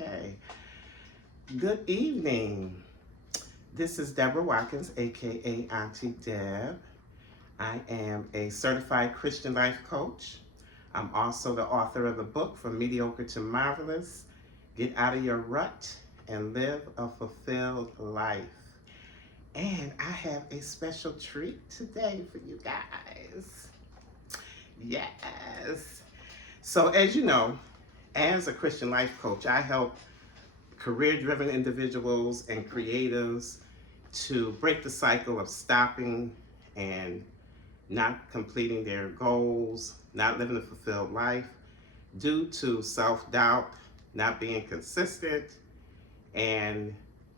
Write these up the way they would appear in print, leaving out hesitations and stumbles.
Okay. Good evening. This is Deborah Watkins, aka Auntie Deb. I am a certified Christian life coach. I'm also the author of the book From Mediocre to Marvelous, Get Out of Your Rut and Live a Fulfilled Life. And I have a special treat today for you guys. Yes. So as you know, as a Christian life coach, I help career-driven individuals and creatives to break the cycle of stopping and not completing their goals, not living a fulfilled life due to self-doubt, not being consistent, and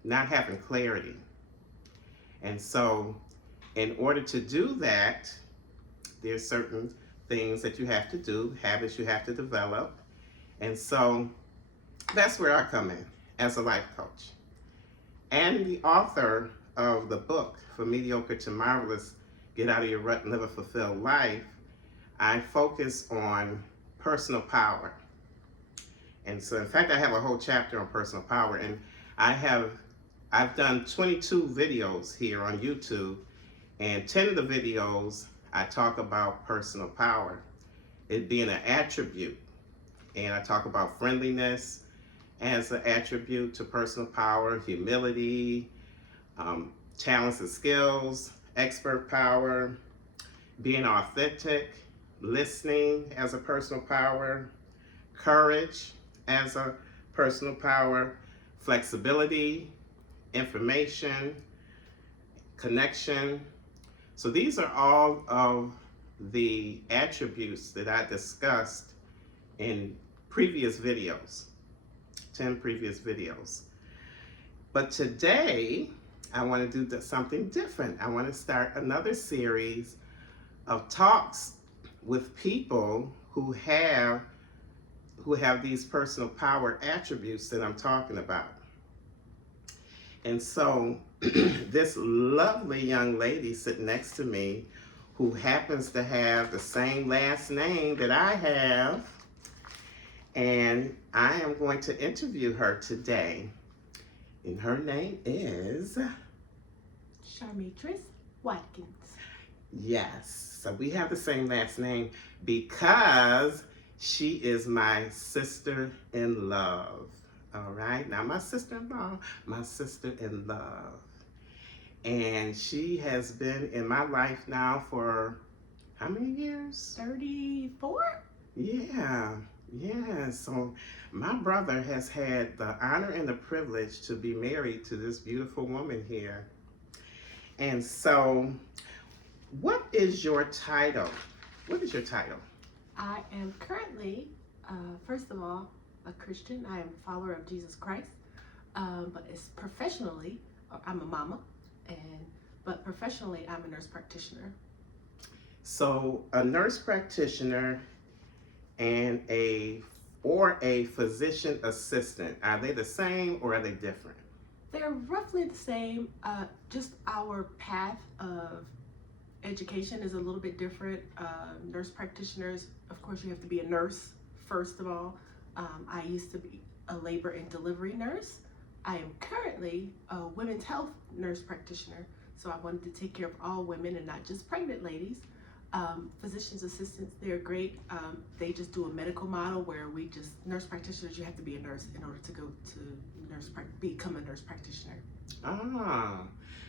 not having clarity. And so in order to do that, there's certain things that you have to do, habits you have to develop. And so that's where I come in as a life coach. And the author of the book, From Mediocre to Marvelous, Get Out of Your Rut and Live a Fulfilled Life, I focus on personal power. And so in fact, I have a whole chapter on personal power, and I've done 22 videos here on YouTube, and 10 of the videos I talk about personal power, it being an attribute. And I talk about friendliness as an attribute to personal power, humility, talents and skills, expert power, being authentic, listening as a personal power, courage as a personal power, flexibility, information, connection. So these are all of the attributes that I discussed in previous videos, 10 previous videos. But today, I want to do something different. I want to start another series of talks with people who have these personal power attributes that I'm talking about. And so this lovely young lady sitting next to me, who happens to have the same last name that I have, and I am going to interview her today. And her name is Sharmetris Watkins. Yes, so we have the same last name because she is my sister-in-love. All right, now my sister-in-law, my sister-in-love. And she has been in my life now for how many years? 34? Yeah. So my brother has had the honor and the privilege to be married to this beautiful woman here. And so, what is your title? What is your title? I am currently, first of all, a Christian. I am a follower of Jesus Christ. But it's professionally, I'm a mama, but professionally, I'm a nurse practitioner. So, a nurse practitioner and a physician assistant, are they the same or are they different? They're roughly the same, just our path of education is a little bit different. Nurse practitioners, of course, you have to be a nurse, first of all. I used to be a labor and delivery nurse. I am currently a women's health nurse practitioner, so I wanted to take care of all women and not just pregnant ladies. Physician's assistants, they're great. They just do a medical model where nurse practitioners, you have to be a nurse in order to go to become a nurse practitioner.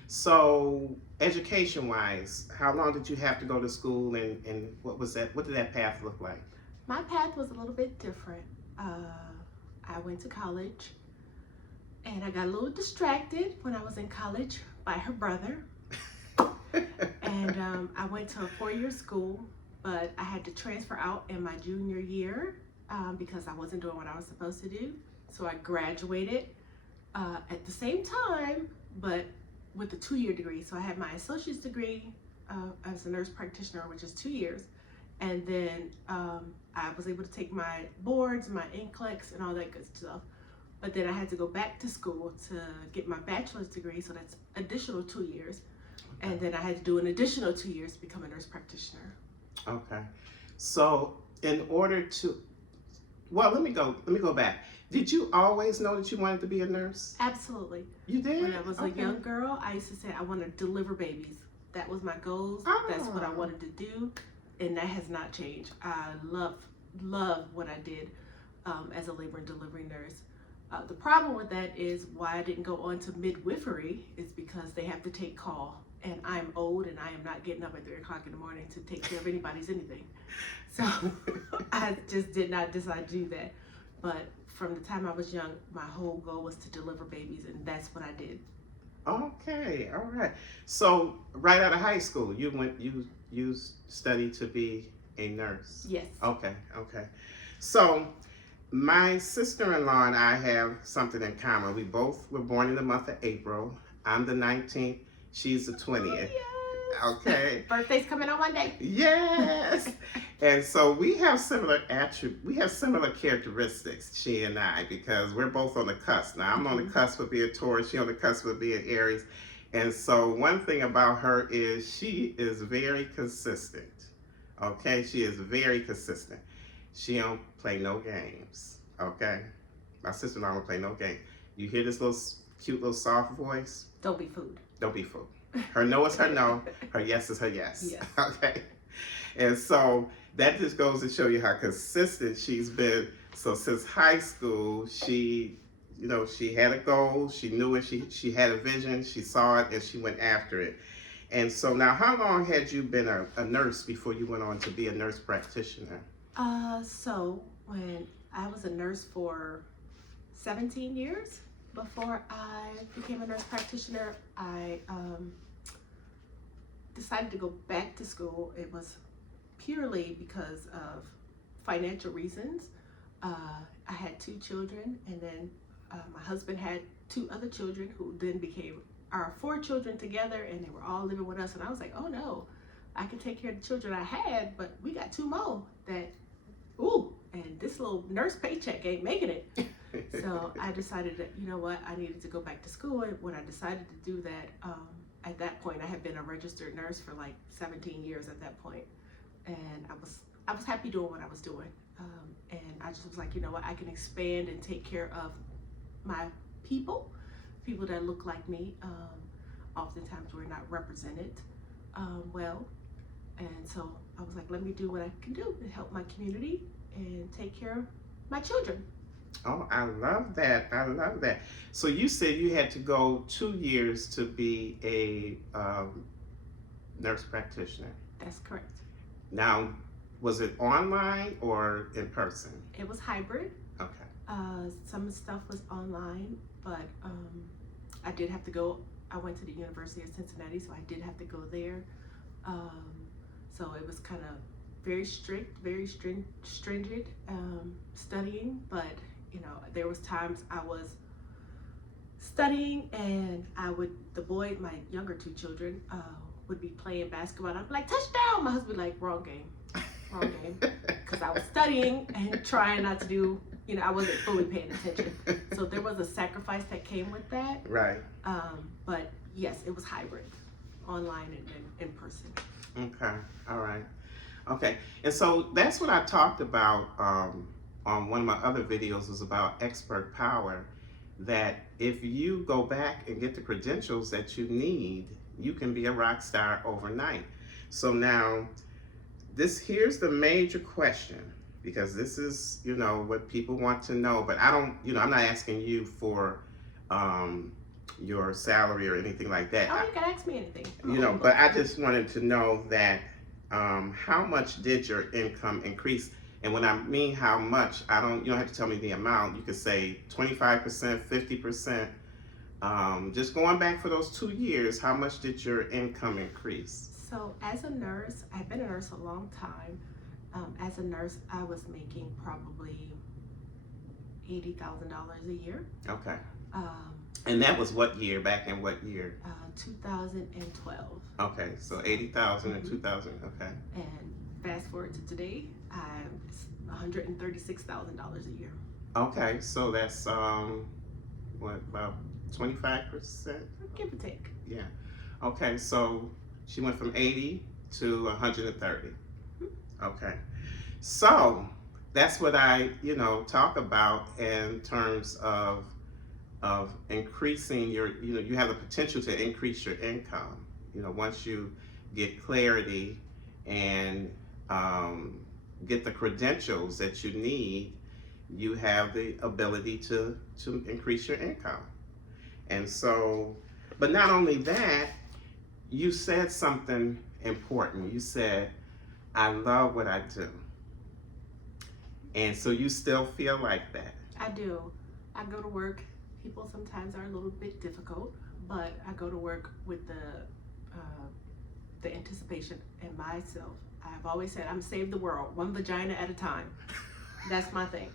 So education-wise, how long did you have to go to school, and what did that path look like? My path was a little bit different. I went to college, and I got a little distracted when I was in college by her brother. And I went to a 4-year school, but I had to transfer out in my junior year because I wasn't doing what I was supposed to do. So I graduated at the same time, but with a 2-year degree. So I had my associate's degree as a nurse practitioner, which is 2 years. And then I was able to take my boards, my NCLEX, and all that good stuff. But then I had to go back to school to get my bachelor's degree, so that's additional 2 years. And then I had to do an additional 2 years to become a nurse practitioner. Okay. So in order Well, let me go back. Did you always know that you wanted to be a nurse? Absolutely. You did? When I was a young girl, I used to say I want to deliver babies. That was my goals. That's what I wanted to do, and that has not changed. I love what I did as a labor and delivery nurse. The problem with that is why I didn't go on to midwifery is because they have to take call, and I'm old and I am not getting up at 3 o'clock in the morning to take care of anybody's anything. So I just did not decide to do that. But from the time I was young, my whole goal was to deliver babies, and that's what I did. Okay, all right. So right out of high school, you studied to be a nurse. Yes. Okay, okay. So my sister-in-law and I have something in common. We both were born in the month of April. I'm the 19th. She's the 20th. Yes. Okay. Birthday's coming on one day. Yes. And so we have similar characteristics, she and I, because we're both on the cusp. Now I'm on the cusp of being Taurus, she on the cusp of being Aries. And so one thing about her is she is very consistent. Okay, she is very consistent. She don't play no games. Okay, my sister-in-law don't play no games. You hear this little cute little soft voice? Don't be fooled. Don't be fooled. Her no is her no. Her yes is her yes. Yes. Okay. And so that just goes to show you how consistent she's been. So since high school, she had a goal. She knew it. She had a vision. She saw it and she went after it. And so now, how long had you been a nurse before you went on to be a nurse practitioner? So when I was a nurse for 17 years before I became a nurse practitioner, I decided to go back to school. It was purely because of financial reasons. I had 2 children, and then my husband had 2 other children who then became our 4 children together, and they were all living with us. And I was like, oh no, I can take care of the children I had, but we got 2 more that, and this little nurse paycheck ain't making it. So I decided that, you know what, I needed to go back to school. And when I decided to do that, at that point, I had been a registered nurse for like 17 years at that point. And I was happy doing what I was doing. And I just was like, you know what, I can expand and take care of my people that look like me. Oftentimes we're not represented well. And so I was like, let me do what I can do to help my community and take care of my children. Oh, I love that. I love that. So you said you had to go 2 years to be a nurse practitioner. That's correct. Now, was it online or in person? It was hybrid. Okay. Some stuff was online, but I did have to go. I went to the University of Cincinnati, so I did have to go there. So it was kind of very strict, very stringent studying, but you know, there was times I was studying and my younger 2 children would be playing basketball. I'd be like, touchdown! My husband would be like, wrong game, because I was studying and trying not to do, I wasn't fully paying attention. So there was a sacrifice that came with that. Right. But yes, it was hybrid, online and in person. Okay. All right. Okay. And so that's what I talked about on one of my other videos, was about expert power, that if you go back and get the credentials that you need, you can be a rock star overnight. So now here's the major question, because this is, what people want to know, but I'm not asking you for your salary or anything like that. Oh, you can ask me anything. But I just wanted to know that how much did your income increase? And when I mean how much, you don't have to tell me the amount. You could say 25%, 50%. Just going back for those 2 years, how much did your income increase? So as a nurse, I've been a nurse a long time. As a nurse, I was making probably $80,000 a year. Okay. And that was what year? Back in what year? 2012. Okay, so 80,000 in 2000. Okay. And fast forward to today, I'm $136,000 a year. Okay, so that's about 25%? Give or take. Yeah. Okay, so she went from 80 to 130. Okay. So that's what I, talk about in terms of increasing your, you have the potential to increase your income. Once you get clarity and get the credentials that you need, you have the ability to increase your income. And so, but not only that, you said something important. You said, I love what I do. And so you still feel like that. I do. I go to work. People sometimes are a little bit difficult, but I go to work with the anticipation in myself. I've always said I'm save the world one vagina at a time. That's my thing.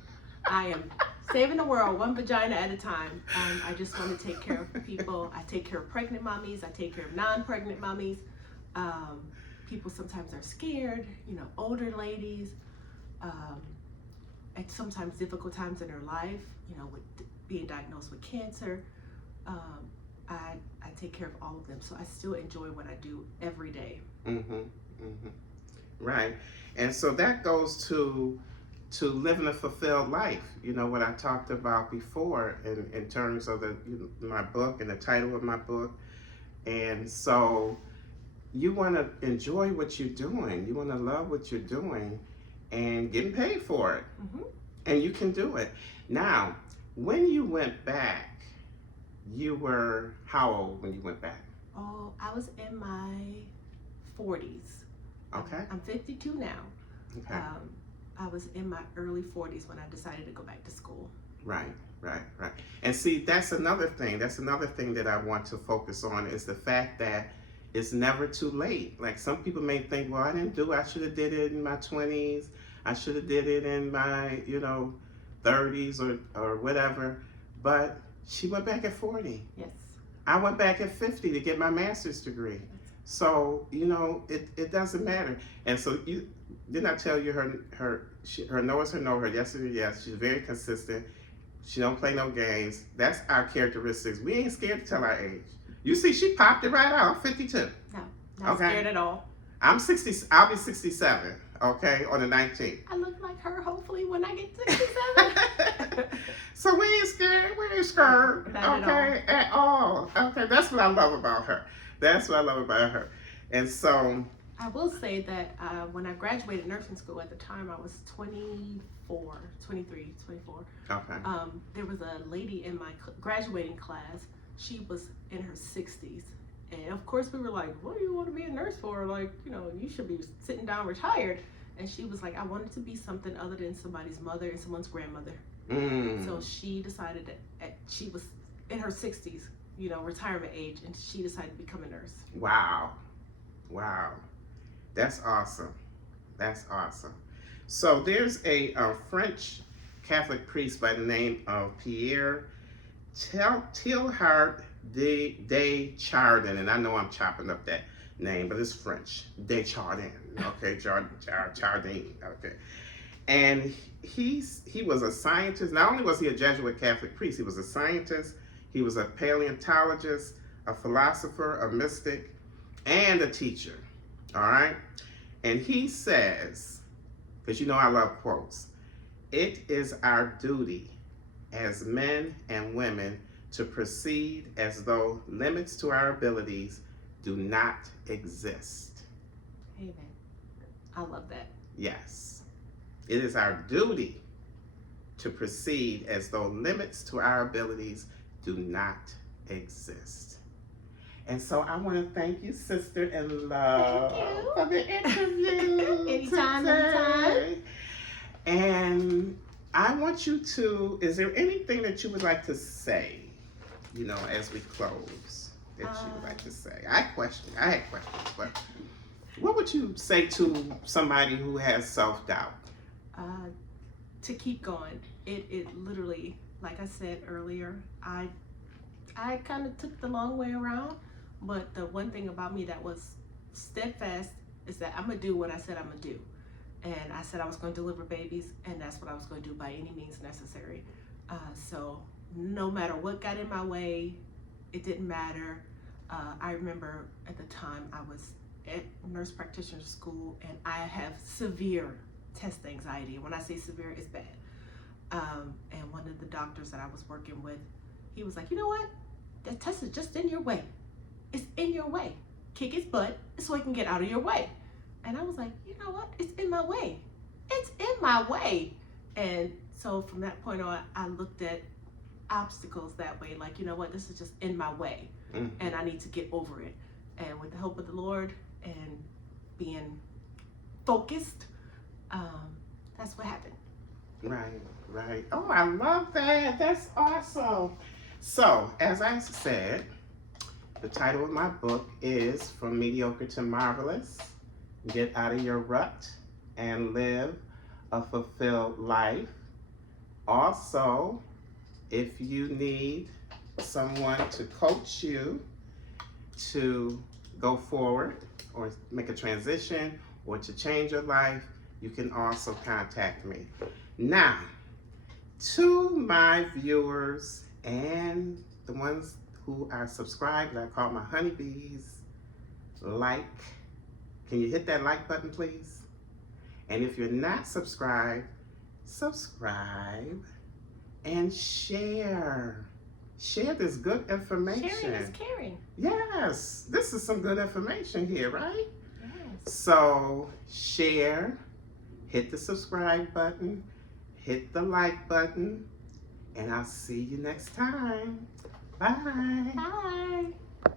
I am saving the world one vagina at a time. I just want to take care of people. I take care of pregnant mommies. I take care of non-pregnant mommies. People sometimes are scared, older ladies, at sometimes difficult times in their life, with being diagnosed with cancer. I take care of all of them. So I still enjoy what I do every day. Mm-hmm. Mm-hmm. Right. And so that goes to living a fulfilled life. What I talked about before in terms of my book and the title of my book. And so you want to enjoy what you're doing. You want to love what you're doing and getting paid for it. Mm-hmm. And you can do it. Now, when you went back, you were how old when you went back? Oh, I was in my 40s. Okay. I'm 52 now. Okay. I was in my early 40s when I decided to go back to school. Right. And see, that's another thing. That's another thing that I want to focus on is the fact that it's never too late. Like some people may think, well, I didn't do it. I should have did it in my 20s. I should have did it in my, 30s or whatever. But she went back at 40. Yes. I went back at 50 to get my master's degree. So, it doesn't matter. And so didn't I tell you her no is her no, her yes is her yes. She's very consistent. She don't play no games. That's our characteristics. We ain't scared to tell our age. You see, she popped it right out. I'm 52. No, not scared at all. I'm 60. I'll be 67. Okay, on the 19th. I look like her. Hopefully, when I get 67. So we ain't scared. We ain't scared. Not at all. Okay, that's what I love about her. And so I will say that when I graduated nursing school at the time, I was 24. Okay. There was a lady in my graduating class. She was in her 60s. And of course we were like, what do you want to be a nurse for? Like, you should be sitting down retired. And she was like, I wanted to be something other than somebody's mother and someone's grandmother. So she decided that she was in her 60s, retirement age, and she decided to become a nurse. Wow. That's awesome. So there's a French Catholic priest by the name of Pierre Teilhard de Chardin, and I know I'm chopping up that name, but it's French. De Chardin, okay, Chardin, okay. And he was a scientist. Not only was he a Jesuit Catholic priest, he was a scientist, he was a paleontologist, a philosopher, a mystic, and a teacher, all right? And he says, because I love quotes, it is our duty as men and women to proceed as though limits to our abilities do not exist. Amen. I love that. Yes. It is our duty to proceed as though limits to our abilities do not exist. And so I want to thank you, sister in love, for the interview. Anytime. And I want you to, is there anything that you would like to say, as we close, that you would like to say? I had questions, but what would you say to somebody who has self-doubt? To keep going. It literally, like I said earlier, I kind of took the long way around, but the one thing about me that was steadfast is that I'm gonna do what I said I'm gonna do. And I said I was gonna deliver babies, and that's what I was gonna do by any means necessary. So no matter what got in my way, it didn't matter. I remember at the time I was at nurse practitioner school, and I have severe test anxiety. When I say severe, it's bad. And one of the doctors that I was working with, he was like, you know what? That test is just in your way. It's in your way. Kick its butt so it can get out of your way. And I was like, you know what? It's in my way. It's in my way. And so from that point on, I looked at obstacles that way. Like, you know what? This is just in my way. Mm-hmm. And I need to get over it. And with the help of the Lord and being focused, that's what happened. Right. Oh, I love that. That's awesome. So, as I said, the title of my book is From Mediocre to Marvelous. Get out of your rut and live a fulfilled life. Also, if you need someone to coach you to go forward or make a transition or to change your life, you can also contact me. Now, to my viewers and the ones who are subscribed, I call my honeybees, can you hit that like button, please? And if you're not subscribed, subscribe and share. Share this good information. Sharing is caring. Yes, this is some good information here, right? Yes. So share, hit the subscribe button, hit the like button, and I'll see you next time. Bye. Bye.